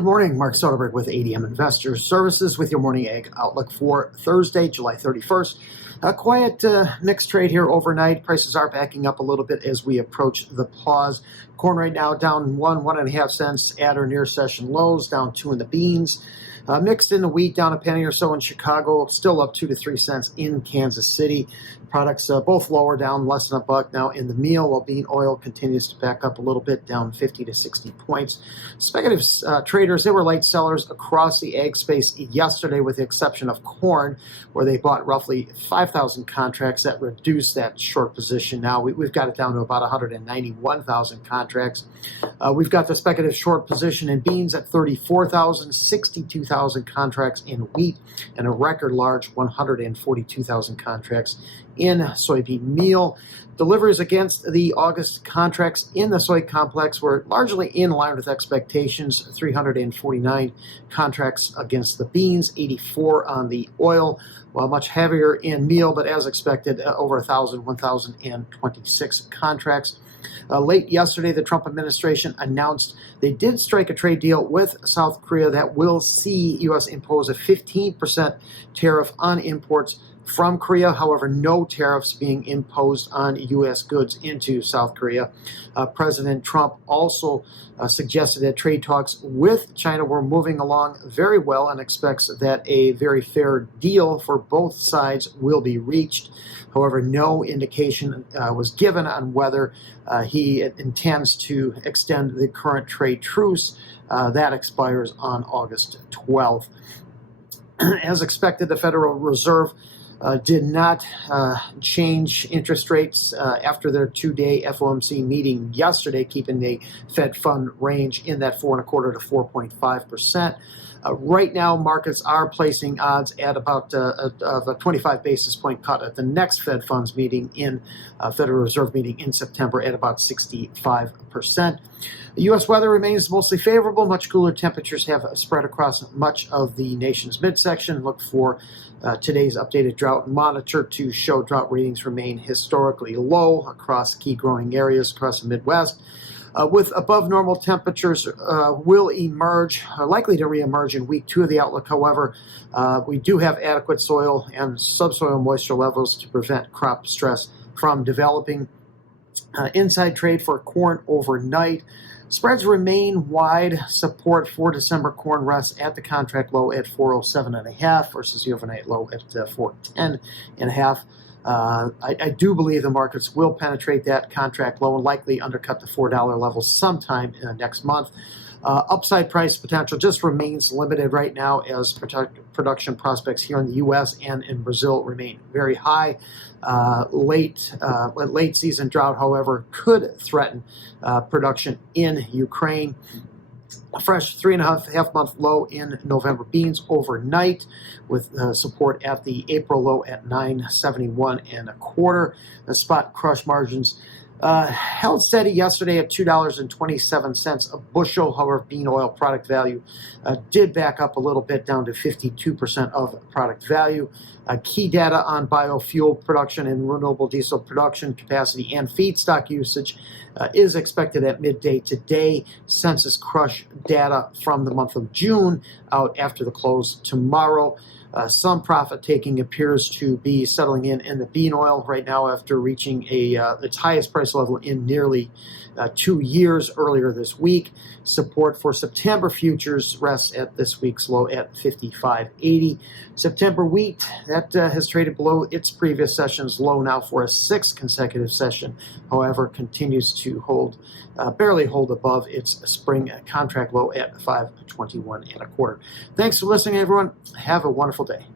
Good morning, Mark Soderberg with ADM Investor Services with your morning ag outlook for Thursday, July 31st. A quiet mixed trade here overnight. Prices are backing up a little bit as we approach the pause. Corn right now down 1.5 cents at or near session lows, down 2 in the beans. Mixed in the wheat, down a penny or so in Chicago, still up 2 to 3 cents in Kansas City. Products both lower, down less than $1 now in the meal, while bean oil continues to back up a little bit, down 50 to 60 points. Speculative traders, they were light sellers across the ag space yesterday, with the exception of corn, where they bought roughly 5,000 contracts. That reduced that short position. Now we've got it down to about 191,000 contracts. We've got the speculative short position in beans at 34,000, 62,000 contracts in wheat, and a record large 142,000 contracts in soybean meal. Deliveries against the August contracts in the soy complex were largely in line with expectations. 349 contracts against the beans, 84 on the oil, while much heavier in meal, but as expected, over 1,026 contracts. Late yesterday, the Trump administration announced they did strike a trade deal with South Korea that will see U.S. impose a 15% tariff on imports from Korea. However, no tariffs being imposed on U.S. goods into South Korea. President Trump also suggested that trade talks with China were moving along very well and expects that a very fair deal for both sides will be reached. However, no indication was given on whether he intends to extend the current trade truce that expires on August 12th. As expected, the Federal Reserve did not change interest rates after their two-day FOMC meeting yesterday, keeping the Fed fund range in that 4.25% to 4.5%. Right now, markets are placing odds at about a 25 basis point cut at the next Fed funds meeting in Federal Reserve meeting in September at about 65%. The U.S. weather remains mostly favorable. Much cooler temperatures have spread across much of the nation's midsection. Look for today's updated drought monitor to show drought readings remain historically low across key growing areas across the Midwest. With above normal temperatures will emerge, are likely to reemerge in week 2 of the outlook. However, we do have adequate soil and subsoil moisture levels to prevent crop stress from developing. Inside trade for corn overnight. Spreads remain wide. Support for December corn rests at the contract low at 407.5 versus the overnight low at 410.5. I do believe the markets will penetrate that contract low and likely undercut the $4 level sometime next month. Upside price potential just remains limited right now as production prospects here in the U.S. and in Brazil remain very high. Late season drought, however, could threaten production in Ukraine. A fresh 3.5 month low in November beans overnight, with support at the April low at 971.25. The spot crush margins held steady yesterday at $2.27 a bushel. However, bean oil product value did back up a little bit, down to 52% of product value. Key data on biofuel production and renewable diesel production capacity and feedstock usage is expected at midday today. Census crush data from the month of June out after the close tomorrow. Some profit taking appears to be settling in the bean oil right now after reaching its highest price level in nearly 2 years earlier this week. Support for September futures rests at this week's low at 55.80. September wheat, that has traded below its previous session's low now for a 6th consecutive session. However, continues to barely hold above its spring contract low at 521.25. Thanks for listening, everyone. Have a wonderful day.